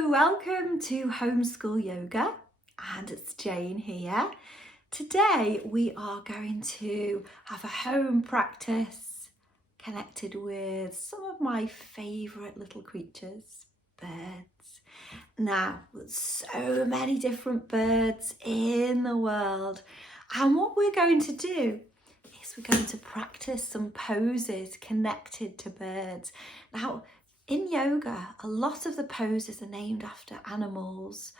Hello, welcome to Homeschool Yoga, and it's Jane here. Today we are going to have a home practice connected with some of my favourite little creatures, birds. Now, there's so many different birds in the world, and what we're going to do is we're going to practice some poses connected to birds. Now, in yoga, a lot of the poses are named after animals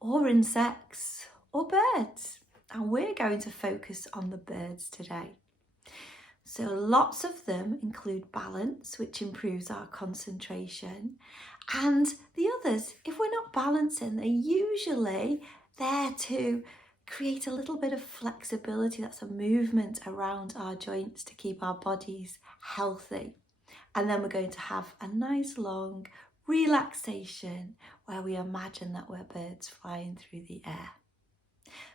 or insects or birds, and we're going to focus on the birds today. So lots of them include balance, which improves our concentration, and the others, if we're not balancing, they're usually there to create a little bit of flexibility. That's a movement around our joints to keep our bodies healthy. And then we're going to have a nice long relaxation where we imagine that we're birds flying through the air.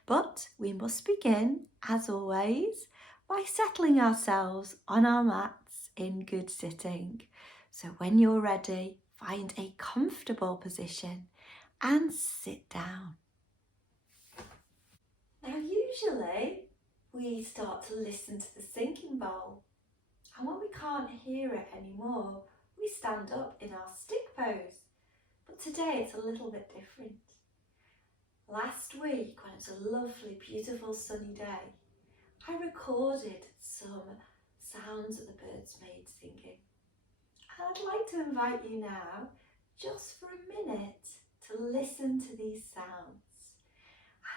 But we must begin, as always, by settling ourselves on our mats in good sitting. So when you're ready, find a comfortable position and sit down. Now usually we start to listen to the sinking bowl. And when we can't hear it anymore, we stand up in our stick pose. But today it's a little bit different. Last week, when it was a lovely, beautiful sunny day, I recorded some sounds that the birds made singing. And I'd like to invite you now, just for a minute, to listen to these sounds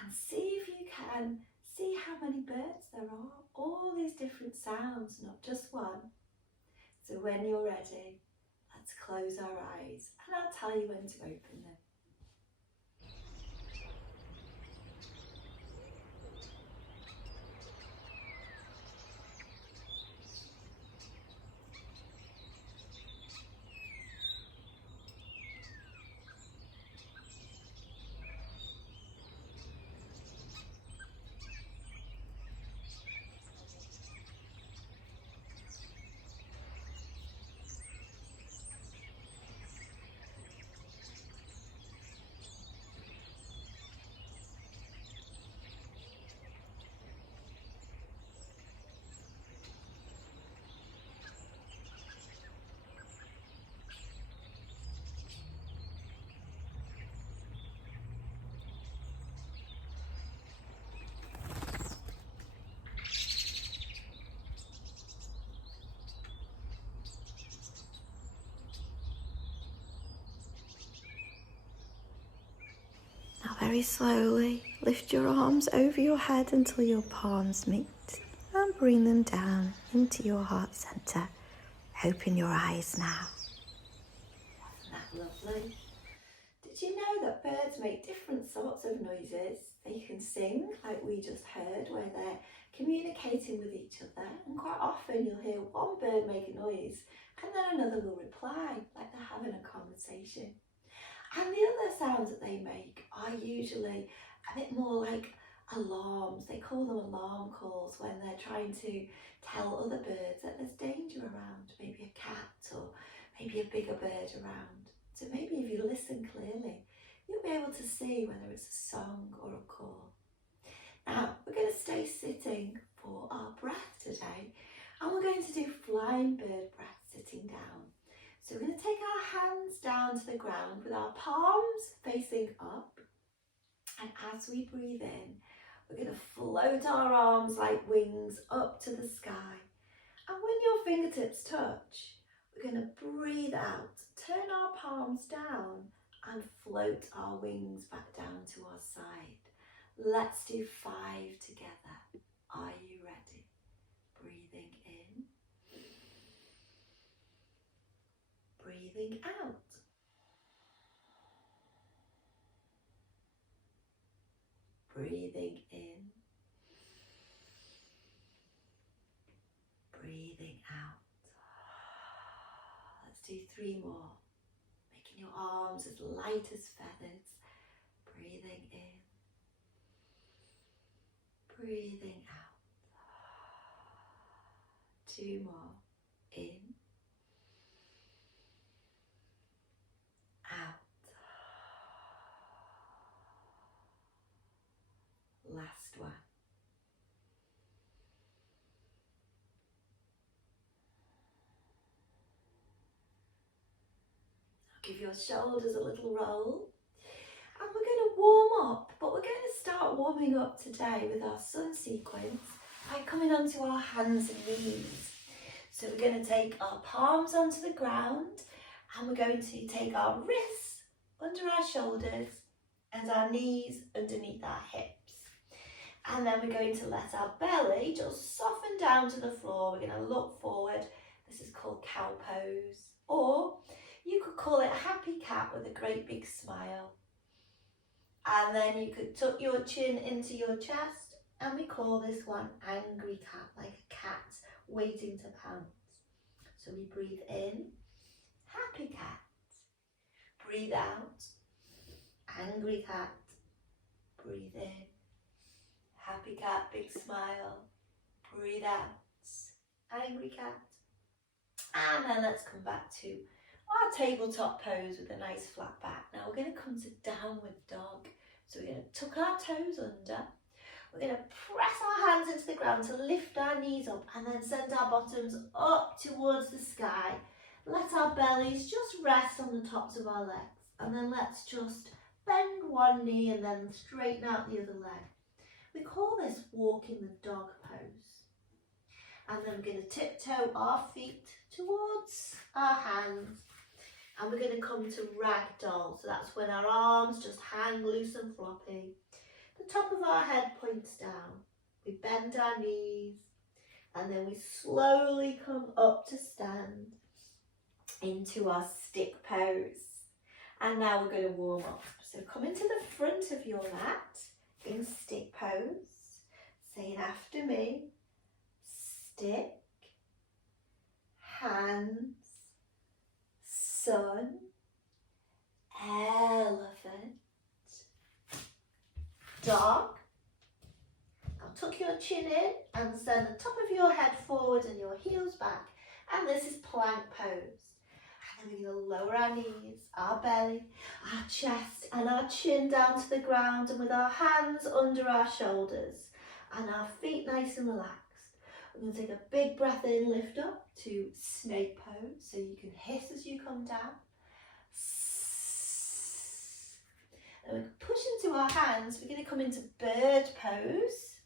and see if you can see how many birds there are, all these different sounds, not just one. So when you're ready, let's close our eyes and I'll tell you when to open them. Now very slowly lift your arms over your head until your palms meet and bring them down into your heart center. Open your eyes now. Wasn't that lovely? Did you know that birds make different sorts of noises? They can sing, like we just heard, where they're communicating with each other, and quite often you'll hear one bird make a noise and then another will reply, like they're having a conversation. And the other sounds that they make are usually a bit more like alarms. They call them alarm calls when they're trying to tell other birds that there's danger around, maybe a cat or maybe a bigger bird around. So maybe if you listen clearly, you'll be able to see whether it's a song or a call. Now, we're going to stay sitting for our breath today, and we're going to do flying bird breath sitting down. So we're going to take our hands down to the ground with our palms facing up. And as we breathe in, we're going to float our arms like wings up to the sky. And when your fingertips touch, we're going to breathe out, turn our palms down and float our wings back down to our side. Let's do 5 together. Are you ready? Breathing in. Breathing out. Breathing in. Breathing out. Let's do 3 more. Making your arms as light as feathers. Breathing in. Breathing out. 2 more. In. Out. Give your shoulders a little roll. And we're going to warm up, but we're going to start warming up today with our sun sequence by coming onto our hands and knees. So we're going to take our palms onto the ground and we're going to take our wrists under our shoulders and our knees underneath our hips. And then we're going to let our belly just soften down to the floor. We're going to look forward. This is called cow pose. Or you could call it happy cat with a great big smile. And then you could tuck your chin into your chest, and we call this one angry cat, like a cat waiting to pounce. So we breathe in, happy cat. Breathe out, angry cat. Breathe in, happy cat, big smile. Breathe out, angry cat. And then let's come back to our tabletop pose with a nice flat back. Now we're going to come to downward dog. So we're going to tuck our toes under. We're going to press our hands into the ground to lift our knees up and then send our bottoms up towards the sky. Let our bellies just rest on the tops of our legs. And then let's just bend one knee and then straighten out the other leg. We call this walking the dog pose. And then we're going to tiptoe our feet towards our hands. And we're going to come to ragdoll. So that's when our arms just hang loose and floppy. The top of our head points down. We bend our knees. And then we slowly come up to stand into our stick pose. And now we're going to warm up. So come into the front of your mat in stick pose. Saying after me. Stick. Hands. Sun, elephant, dog. Now tuck your chin in and send the top of your head forward and your heels back. And this is plank pose. And then we're going to lower our knees, our belly, our chest and our chin down to the ground, and with our hands under our shoulders and our feet nice and relaxed. We're going to take a big breath in, lift up to snake pose, so you can hiss as you come down. And we can push into our hands. We're going to come into bird pose.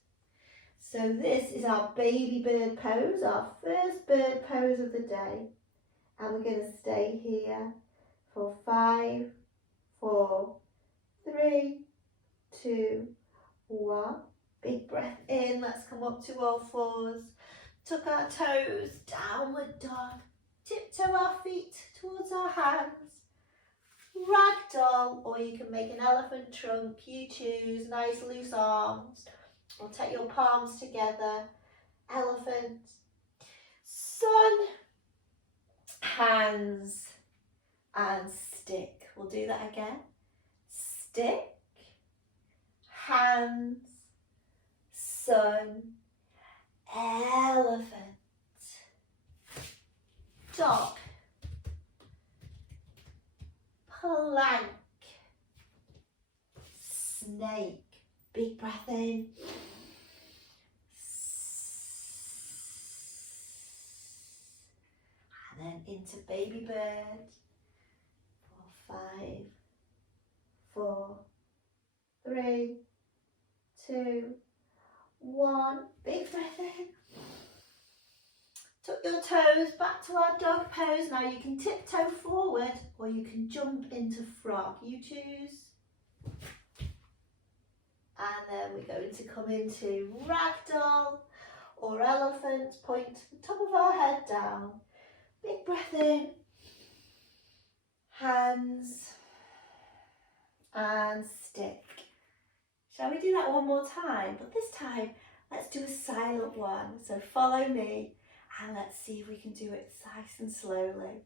So this is our baby bird pose, our first bird pose of the day. And we're going to stay here for 5, 4, 3, 2, 1. Big breath in. Let's come up to all fours. Tuck our toes, downward dog. Tiptoe our feet towards our hands. Ragdoll, or you can make an elephant trunk. You choose. Nice loose arms. Or take your palms together. Elephant. Sun. Hands. And stick. We'll do that again. Stick. Hands. Sun. Elephant. Dog. Plank. Snake. Big breath in. And then into baby bird. 5, 4, 3, 2, 1. Big breath in. Tuck your toes back to our dog pose. Now you can tiptoe forward or you can jump into frog. You choose. And then we're going to come into ragdoll or elephant. Point the top of our head down. Big breath in. Hands and stick. Shall we do that one more time? But this time, let's do a silent one. So follow me and let's see if we can do it nice and slowly.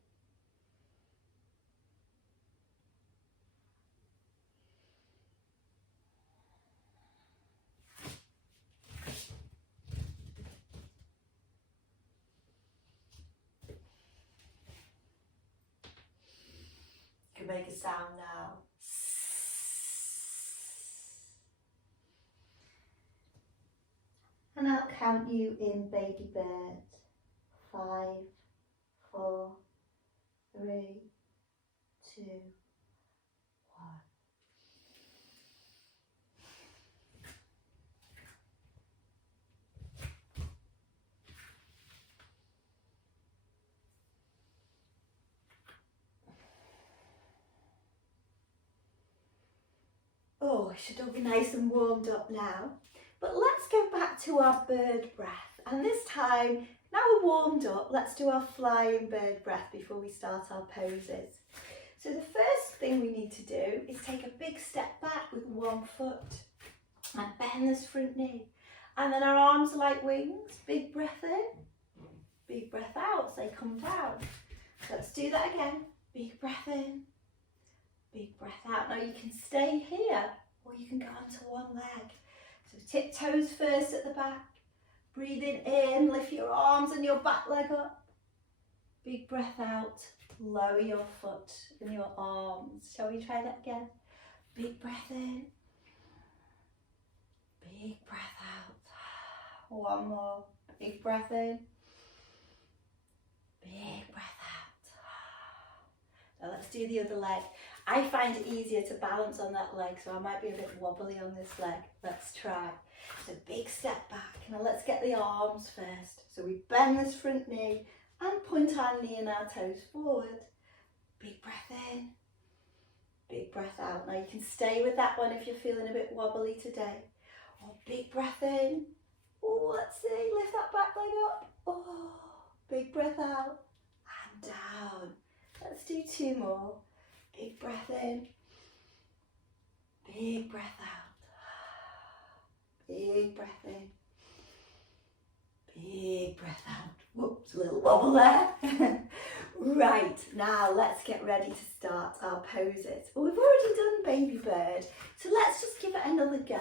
You can make a sound now. And I'll count you in baby bird. 5, 4, 3, 2, 1. Oh, it should all be nice and warmed up now. But let's go back to our bird breath. And this time, now we're warmed up, let's do our flying bird breath before we start our poses. So the first thing we need to do is take a big step back with one foot and bend this front knee. And then our arms are like wings. Big breath in, big breath out as they come down. So let's do that again. Big breath in, big breath out. Now you can stay here or you can go onto one leg. So tiptoes first at the back. Breathing in, lift your arms and your back leg up. Big breath out, lower your foot and your arms. Shall we try that again? Big breath in, big breath out. One more, big breath in, big breath out. Now let's do the other leg. I find it easier to balance on that leg, so I might be a bit wobbly on this leg. Let's try. So big step back. Now let's get the arms first. So we bend this front knee and point our knee and our toes forward. Big breath in, big breath out. Now you can stay with that one if you're feeling a bit wobbly today. Or big breath in. Oh, let's see, lift that back leg up. Oh, big breath out and down. Let's do 2 more. Big breath in, big breath out. Big breath in, big breath out. Whoops, a little wobble there. Right, now let's get ready to start our poses. Well, we've already done baby bird, so let's just give it another go.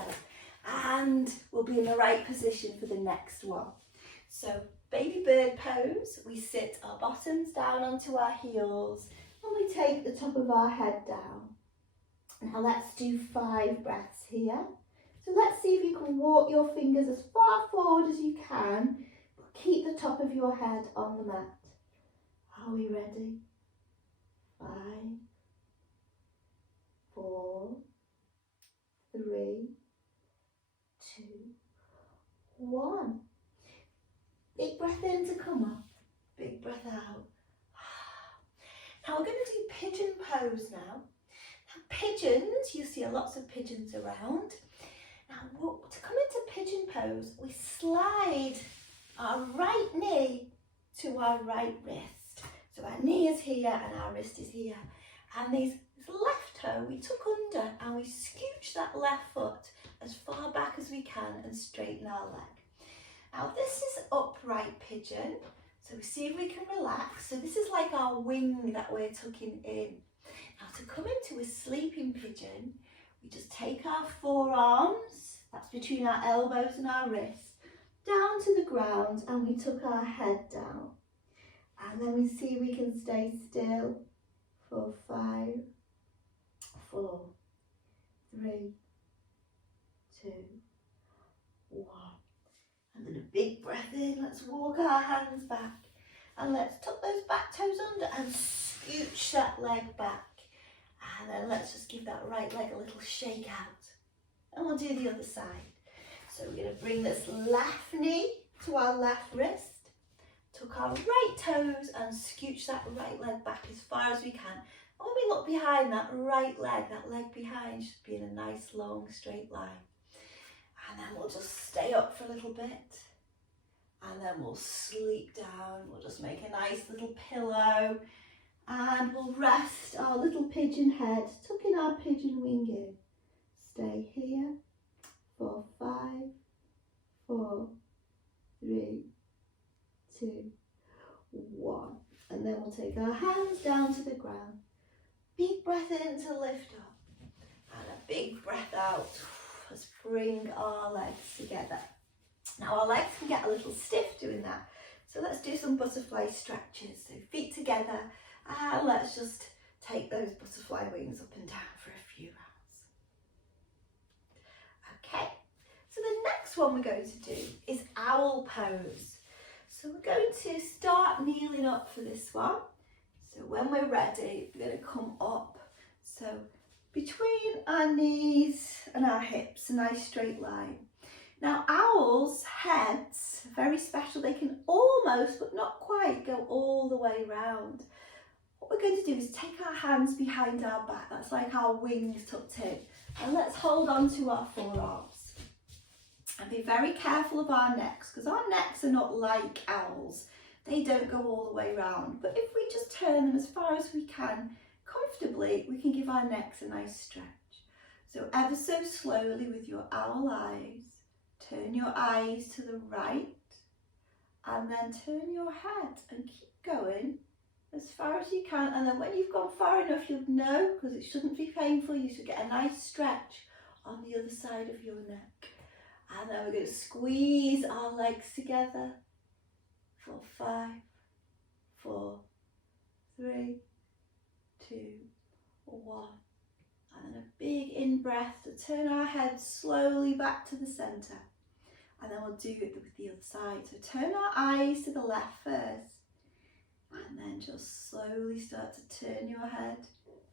And we'll be in the right position for the next one. So baby bird pose, we sit our bottoms down onto our heels and we take the top of our head down. Now let's do 5 breaths here. So let's see if you can walk your fingers as far forward as you can, but keep the top of your head on the mat. Are we ready? 5, 4, 3, 2, 1. Big breath in to come up, big breath out. Now we're going to do pigeon pose now. Now pigeons, you see lots of pigeons around. Now to come into pigeon pose, we slide our right knee to our right wrist. So our knee is here and our wrist is here. And this left toe we tuck under and we scooch that left foot as far back as we can and straighten our leg. Now this is upright pigeon. So we see if we can relax. So this is like our wing that we're tucking in. Now to come into a sleeping pigeon, we just take our forearms, that's between our elbows and our wrists, down to the ground and we tuck our head down. And then we see we can stay still for 5, 4, 3, 2, 1. And then a big breath in, let's walk our hands back. And let's tuck those back toes under and scooch that leg back. And then let's just give that right leg a little shake out. And we'll do the other side. So we're going to bring this left knee to our left wrist. Tuck our right toes and scooch that right leg back as far as we can. And when we look behind that right leg, that leg behind should be in a nice long straight line. And then we'll just stay up for a little bit. And then we'll sleep down. We'll just make a nice little pillow. And we'll rest our little pigeon head, tucking our pigeon wing in. Stay here for 5, 4, 3, 2, 1. And then we'll take our hands down to the ground. Big breath in to lift up. And a big breath out. Let's bring our legs together. Now our legs can get a little stiff doing that. So let's do some butterfly stretches. So feet together. And let's just take those butterfly wings up and down for a few rounds. Okay, so the next one we're going to do is owl pose. So we're going to start kneeling up for this one. So when we're ready, we're going to come up. So between our knees and our hips, a nice straight line. Now owls' heads are very special. They can almost, but not quite, go all the way round. What we're going to do is take our hands behind our back. That's like our wings tucked in. And let's hold on to our forearms. And be very careful of our necks, because our necks are not like owls. They don't go all the way round. But if we just turn them as far as we can, comfortably, we can give our necks a nice stretch. So ever so slowly with your owl eyes, turn your eyes to the right and then turn your head and keep going as far as you can. And then when you've gone far enough, you'll know, because it shouldn't be painful, you should get a nice stretch on the other side of your neck. And then we're going to squeeze our legs together for 5, 4, 3, 2, 1. And then a big in-breath to turn our head slowly back to the centre. And then we'll do it with the other side. So turn our eyes to the left first. And then just slowly start to turn your head.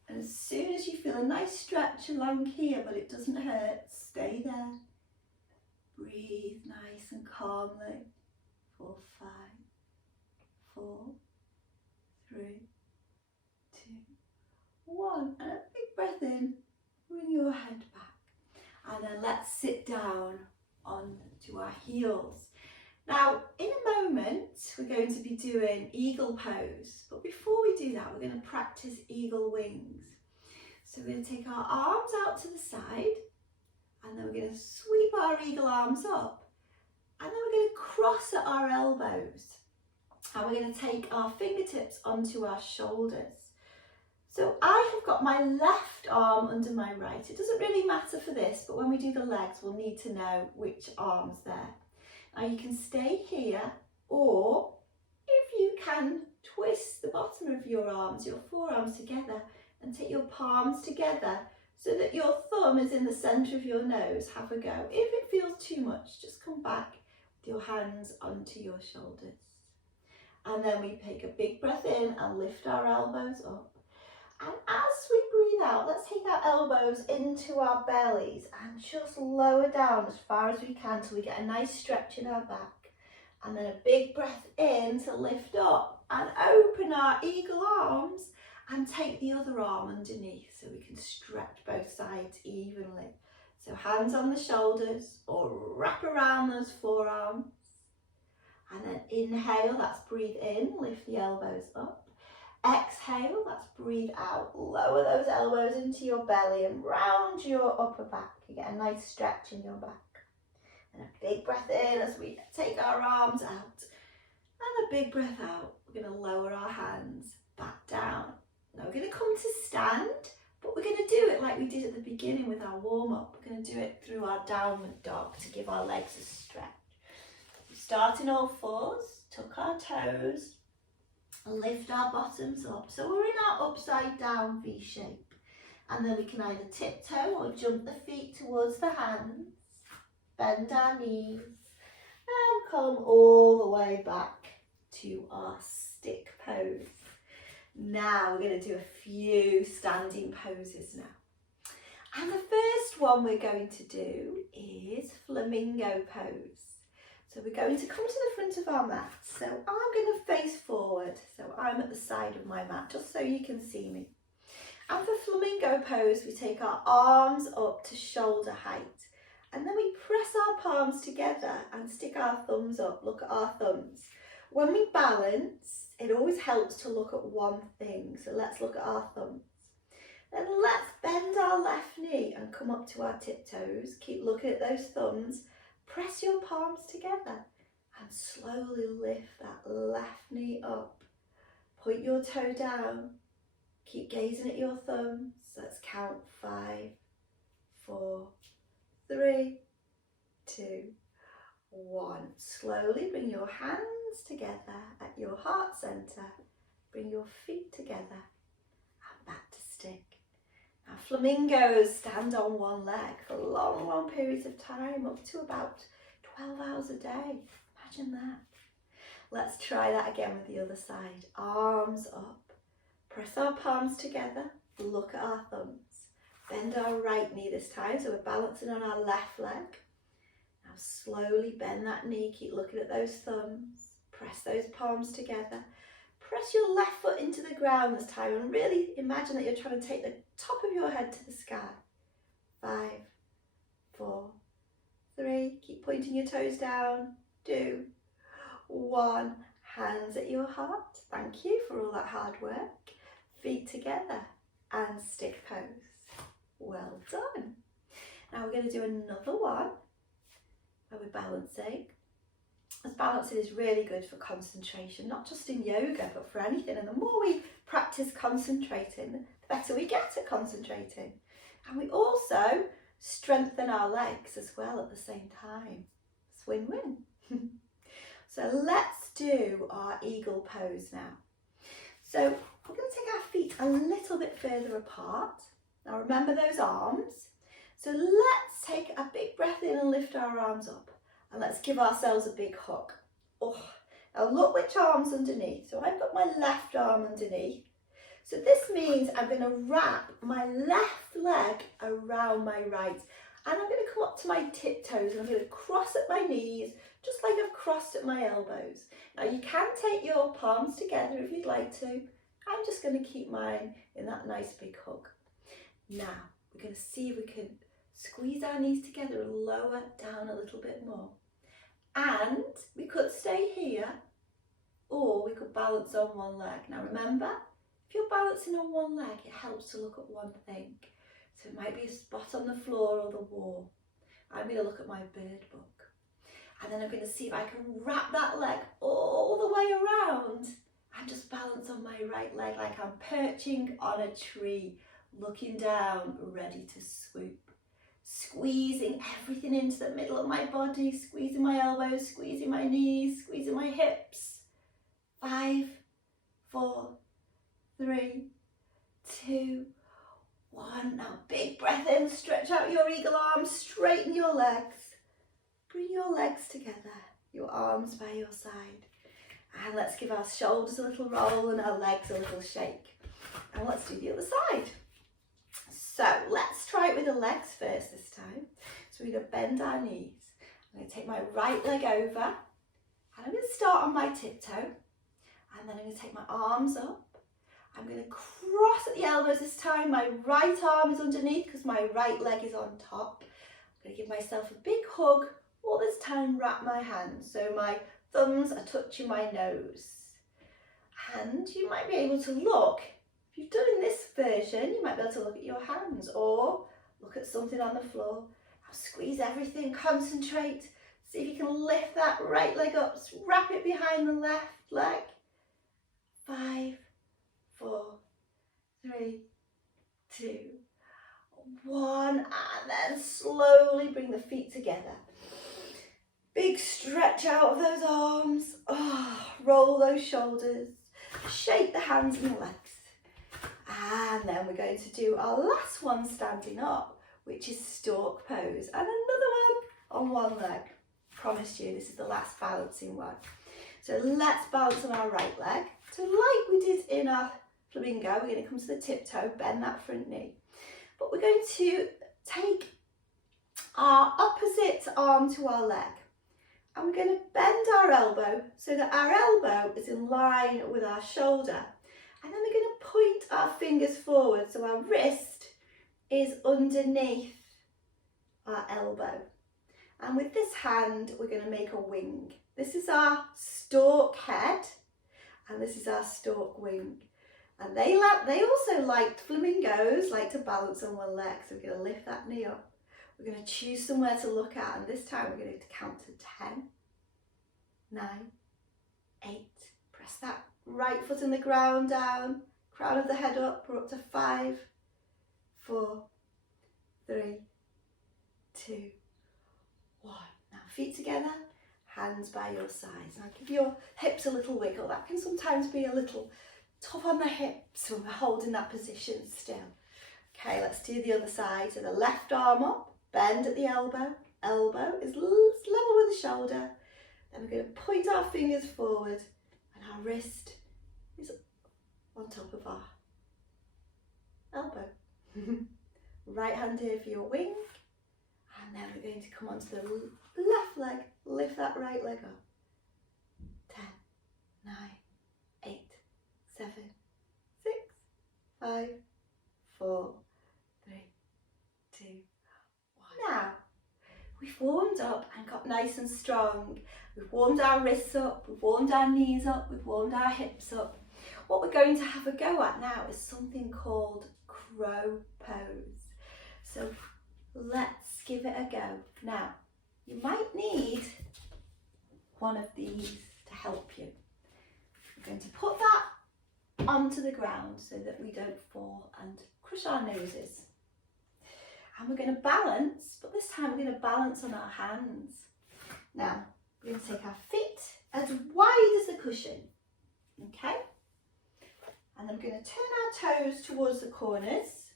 And as soon as you feel a nice stretch along here, but it doesn't hurt, stay there. Breathe nice and calmly for 5, 4, 3, 2, 1. And a big breath in, bring your head back. And then let's sit down onto our heels. Now, in a moment, we're going to be doing eagle pose. But before we do that, we're going to practice eagle wings. So we're going to take our arms out to the side, and then we're going to sweep our eagle arms up. And then we're going to cross at our elbows. And we're going to take our fingertips onto our shoulders. So I have got my left arm under my right. It doesn't really matter for this, but when we do the legs, we'll need to know which arm's there. Now you can stay here, or if you can, twist the bottom of your arms, your forearms together, and take your palms together so that your thumb is in the centre of your nose. Have a go. If it feels too much, just come back with your hands onto your shoulders. And then we take a big breath in and lift our elbows up. And as we breathe out, let's take our elbows into our bellies and just lower down as far as we can till we get a nice stretch in our back. And then a big breath in to lift up and open our eagle arms and take the other arm underneath so we can stretch both sides evenly. So hands on the shoulders or wrap around those forearms. And then inhale, that's breathe in, lift the elbows up. Exhale, that's breathe out, lower those elbows into your belly and round your upper back. You get a nice stretch in your back. And a big breath in as we take our arms out. And a big breath out. We're going to lower our hands back down. Now we're going to come to stand, but we're going to do it like we did at the beginning with our warm-up. We're going to do it through our downward dog to give our legs a stretch. We start in all fours, tuck our toes, lift our bottoms up. So we're in our upside down V shape. And then we can either tiptoe or jump the feet towards the hands, bend our knees, and come all the way back to our stick pose. Now we're going to do a few standing poses now. And the first one we're going to do is Flamingo pose. So we're going to come to the front of our mat. So I'm going to face forward. So I'm at the side of my mat, just so you can see me. And for Flamingo pose, we take our arms up to shoulder height. And then we press our palms together and stick our thumbs up. Look at our thumbs. When we balance, it always helps to look at one thing. So let's look at our thumbs. Then let's bend our left knee and come up to our tiptoes. Keep looking at those thumbs. Press your palms together and slowly lift that left knee up. Point your toe down. Keep gazing at your thumbs. Let's count 5, 4, 3, 2, 1. Slowly bring your hands together at your heart centre. Bring your feet together and back to stick. Now flamingos stand on one leg for long periods of time, up to about 12 hours a day. Imagine that. Let's try that again with the other side. Arms up, Press our palms together, look at our thumbs. Bend our right knee this time, so we're balancing on our left leg. Now slowly bend that knee, keep looking at those thumbs. Press those palms together. Press your left foot into the ground this time and really imagine that you're trying to take the top of your head to the sky. 5, 4, 3, keep pointing your toes down. 2, 1, hands at your heart. Thank you for all that hard work. Feet together and stick pose. Well done. Now we're going to do another one where we're balancing. As balancing is really good for concentration, not just in yoga, but for anything. And the more we practice concentrating, the better we get at concentrating. And we also strengthen our legs as well at the same time. It's win-win. So let's do our eagle pose now. So we're going to take our feet a little bit further apart. Now remember those arms. So let's take a big breath in and lift our arms up. And let's give ourselves a big hug. Oh, now look which arm's underneath. So I've got my left arm underneath. So this means I'm going to wrap my left leg around my right. And I'm going to come up to my tiptoes and I'm going to cross at my knees, just like I've crossed at my elbows. Now you can take your palms together if you'd like to. I'm just going to keep mine in that nice big hug. Now we're going to see if we can squeeze our knees together and lower down a little bit more. And we could stay here, or we could balance on one leg. Now remember, if you're balancing on one leg, it helps to look at one thing. So it might be a spot on the floor or the wall. I'm going to look at my bird book. And then I'm going to see if I can wrap that leg all the way around and just balance on my right leg like I'm perching on a tree, looking down, ready to swoop. Squeezing everything into the middle of my body, squeezing my elbows, squeezing my knees, squeezing my hips. 5, 4, 3, 2, 1. Now big breath in, stretch out your eagle arms, straighten your legs. Bring your legs together, your arms by your side. And let's give our shoulders a little roll and our legs a little shake. And let's do the other side. So let's try it with the legs first this time. So we're going to bend our knees. I'm going to take my right leg over and I'm going to start on my tiptoe. And then I'm going to take my arms up. I'm going to cross at the elbows this time. My right arm is underneath because my right leg is on top. I'm going to give myself a big hug. All this time wrap my hands so my thumbs are touching my nose. And you might be able to look. If you've done in this version, you might be able to look at your hands or look at something on the floor. Now squeeze everything, concentrate. See if you can lift that right leg up, wrap it behind the left leg. 5, 4, 3, 2, 1. And then slowly bring the feet together. Big stretch out of those arms. Oh, roll those shoulders. Shake the hands and the legs. And then we're going to do our last one standing up, which is stork pose. And another one on one leg. Promise you, this is the last balancing one. So let's balance on our right leg. So like we did in our flamingo, we're going to come to the tiptoe, bend that front knee. But we're going to take our opposite arm to our leg. And we're going to bend our elbow so that our elbow is in line with our shoulder. And then we're going to point our fingers forward so our wrist is underneath our elbow. And with this hand, we're going to make a wing. This is our stork head and this is our stork wing. And they also like flamingos, like to balance on one leg. So we're going to lift that knee up. We're going to choose somewhere to look at. And this time we're going to count to 10, 9, 8. Press that right foot in the ground down, crown of the head up. We're up to 5, 4, 3, 2, 1. Now feet together, hands by your sides. Now give your hips a little wiggle. That can sometimes be a little tough on the hips when we're holding that position still. Okay, let's do the other side. So the left arm up, bend at the elbow. Elbow is level with the shoulder. Then we're going to point our fingers forward and our wrist is on top of our Right hand here for your wing. And then we're going to come onto the left leg. Lift that right leg up. 10, 9, 8, 7, 6, 5, 4, 3, 2, 1. Now, we've warmed up and got nice and strong. We've warmed our wrists up, we've warmed our knees up, we've warmed our hips up. What we're going to have a go at now is something called crow pose. So let's give it a go. Now, you might need one of these to help you. We're going to put that onto the ground so that we don't fall and crush our noses. And we're going to balance, but this time we're going to balance on our hands. Now, we're going to take our feet as wide as the cushion, okay? And then we're going to turn our toes towards the corners.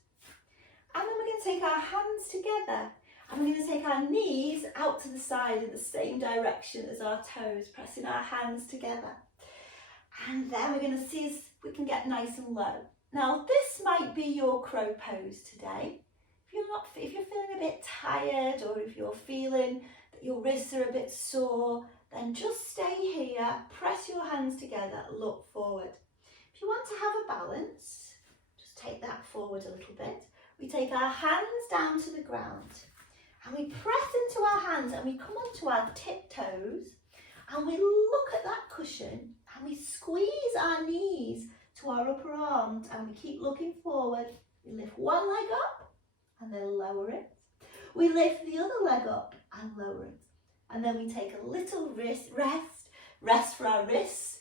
And then we're going to take our hands together. And we're going to take our knees out to the side in the same direction as our toes, pressing our hands together. And then we're going to see if we can get nice and low. Now, this might be your crow pose today. If you're feeling a bit tired, or if you're feeling that your wrists are a bit sore, then just stay here, press your hands together, look forward. If you want to have a balance, just take that forward a little bit. We take our hands down to the ground and we press into our hands and we come onto our tiptoes and we look at that cushion and we squeeze our knees to our upper arms and we keep looking forward. We lift one leg up and then lower it. We lift the other leg up and lower it. And then we take a little rest for our wrists,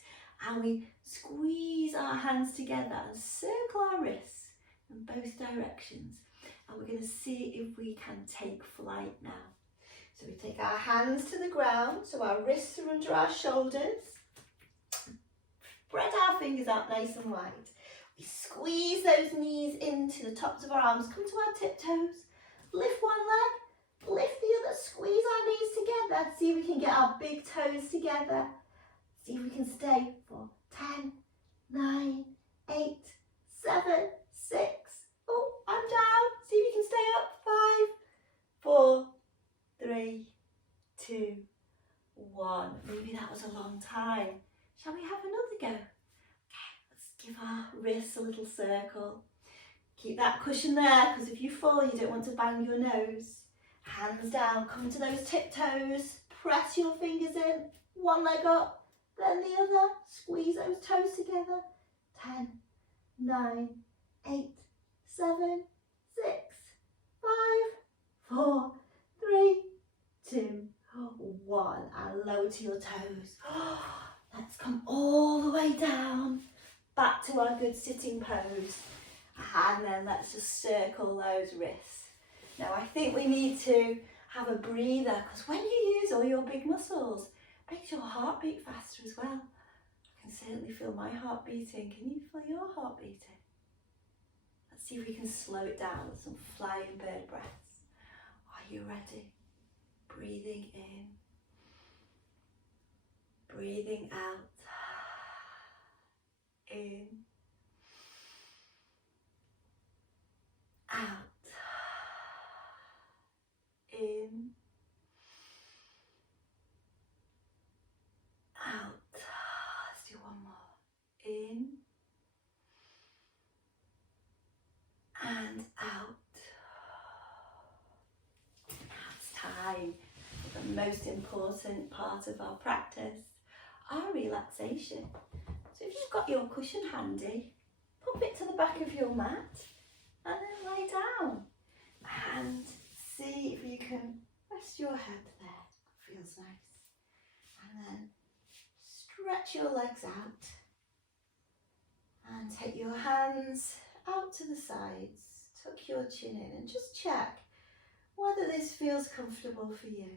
and we squeeze our hands together and circle our wrists in both directions. And we're going to see if we can take flight now. So we take our hands to the ground, so our wrists are under our shoulders. Spread our fingers out nice and wide. We squeeze those knees into the tops of our arms, come to our tiptoes, lift one leg, lift the other, squeeze our knees together, see if we can get our big toes together, see if we can stay for 10, 9, 8, 7, 6, oh, I'm down, see if we can stay up, 5, 4, 3, 2, 1, maybe that was a long time. Shall we have another go? Give our wrists a little circle. Keep that cushion there, because if you fall, you don't want to bang your nose. Hands down, come to those tiptoes. Press your fingers in. One leg up, then the other. Squeeze those toes together. 10, 9, 8, 7, 6, 5, 4, 3, 2, 1. And lower to your toes. Let's come all the way down. Back to our good sitting pose, and then let's just circle those wrists. Now I think we need to have a breather, because when you use all your big muscles, it makes your heart beat faster as well. I can certainly feel my heart beating. Can you feel your heart beating? Let's see if we can slow it down with some flying bird breaths. Are you ready? Breathing in, breathing out. In, out, in, out. Let's do one more. In and out. Now it's time for the most important part of our practice, our relaxation. So if you've got your cushion handy, pop it to the back of your mat and then lie down and see if you can rest your head there. Feels nice. And then stretch your legs out and take your hands out to the sides, tuck your chin in and just check whether this feels comfortable for you.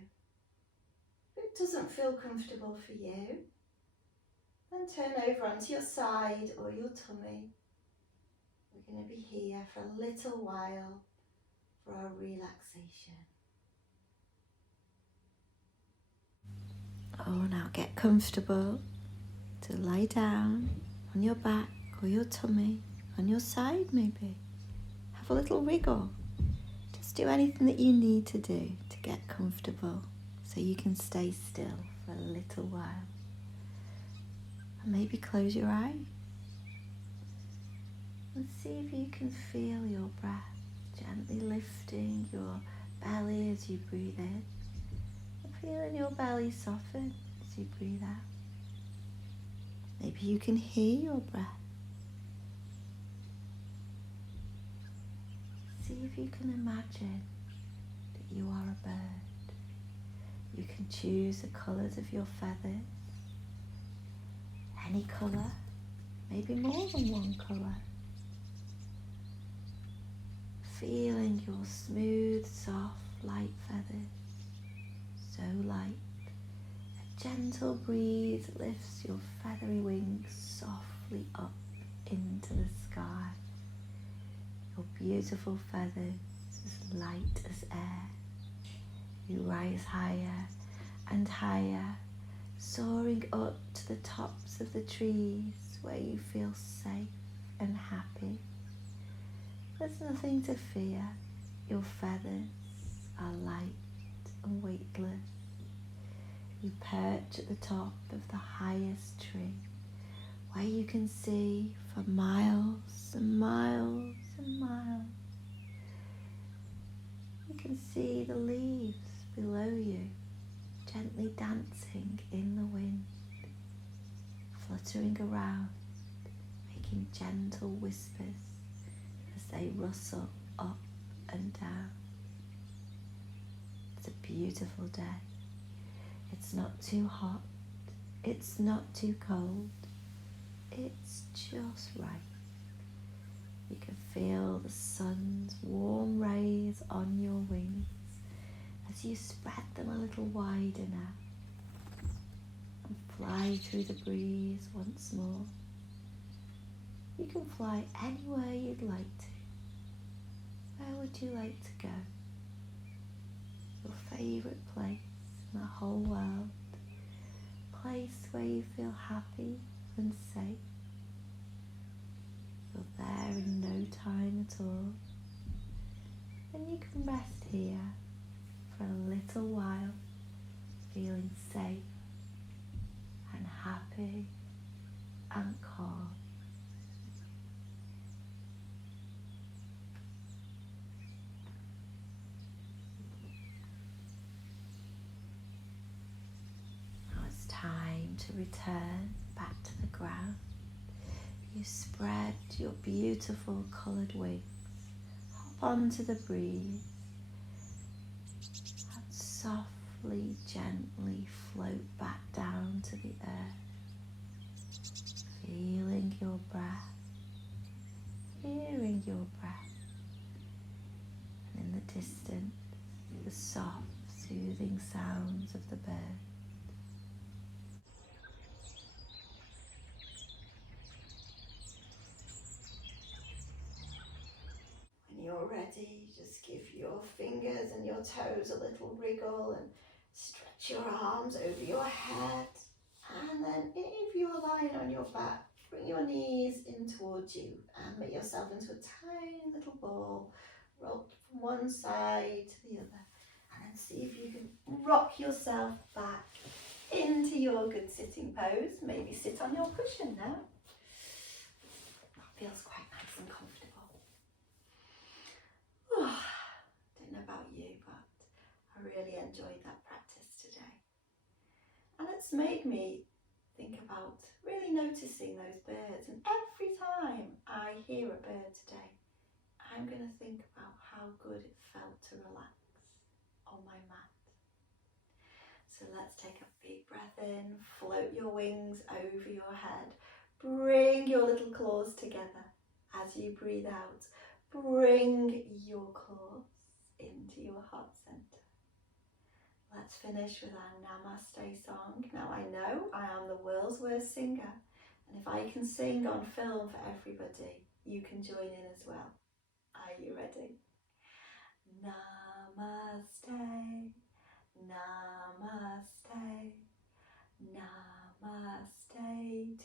If it doesn't feel comfortable for you, then turn over onto your side or your tummy. We're going to be here for a little while for our relaxation. Oh, now get comfortable to lie down on your back or your tummy, on your side maybe. have a little wriggle. Just do anything that you need to do to get comfortable so you can stay still for a little while. And maybe close your eyes and see if you can feel your breath gently lifting your belly as you breathe in, and feeling your belly soften as you breathe out. Maybe you can hear your breath. See if you can imagine that you are a bird. You can choose the colours of your feathers, any colour, maybe more than one colour. Feeling your smooth, soft, light feathers, so light. A gentle breeze lifts your feathery wings softly up into the sky. Your beautiful feathers as light as air. You rise higher and higher, soaring up to the tops of the trees where you feel safe and happy. There's nothing to fear. Your feathers are light and weightless. You perch at the top of the highest tree, where you can see for miles and miles and miles. You can see the leaves below you, gently dancing in the wind, fluttering around, making gentle whispers as they rustle up and down. It's a beautiful day. It's not too hot, it's not too cold, it's just right. You can feel the sun's warm rays on your wings as you spread them a little wider now and fly through the breeze once more. You can fly anywhere you'd like to. Where would you like to go? Your favourite place in the whole world. Place where you feel happy and safe. You're there in no time at all. And you can rest here for a little while, feeling safe and happy and calm. Now it's time to return back to the ground. You spread your beautiful coloured wings, hop onto the breeze, and softly, gently float back down to the earth, feeling your breath, hearing your breath, and in the distance, the soft, soothing sounds of the birds. When you're ready, just give your fingers and your toes a little wriggle and stretch your arms over your head. And then if you're lying on your back, bring your knees in towards you and make yourself into a tiny little ball. Roll from one side to the other. And then see if you can rock yourself back into your good sitting pose. Maybe sit on your cushion now. That feels quite nice and comfortable. Don't know about you, but I really enjoyed that practice today. And it's made me think about really noticing those birds. And every time I hear a bird today, I'm going to think about how good it felt to relax on my mat. So let's take a big breath in, float your wings over your head, bring your little claws together as you breathe out. Bring your claws into your heart center. Let's finish with our Namaste song. Now I know I am the world's worst singer, and if I can sing on film for everybody, you can join in as well. Are you ready? Namaste, Namaste, Namaste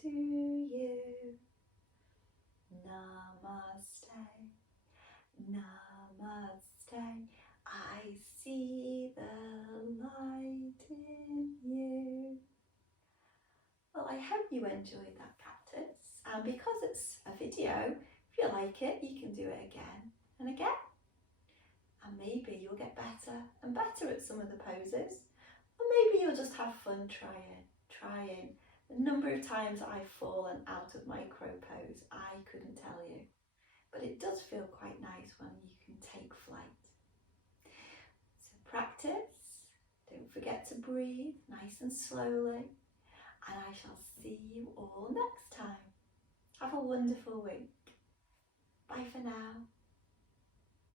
to you. Namaste, Namaste, enjoyed that practice, and because it's a video, if you like it, you can do it again and again. And maybe you'll get better and better at some of the poses, or maybe you'll just have fun trying. The number of times I've fallen out of my crow pose, I couldn't tell you. But it does feel quite nice when you can take flight. So practice, don't forget to breathe nice and slowly, and I shall see you all next time. Have a wonderful week. Bye for now.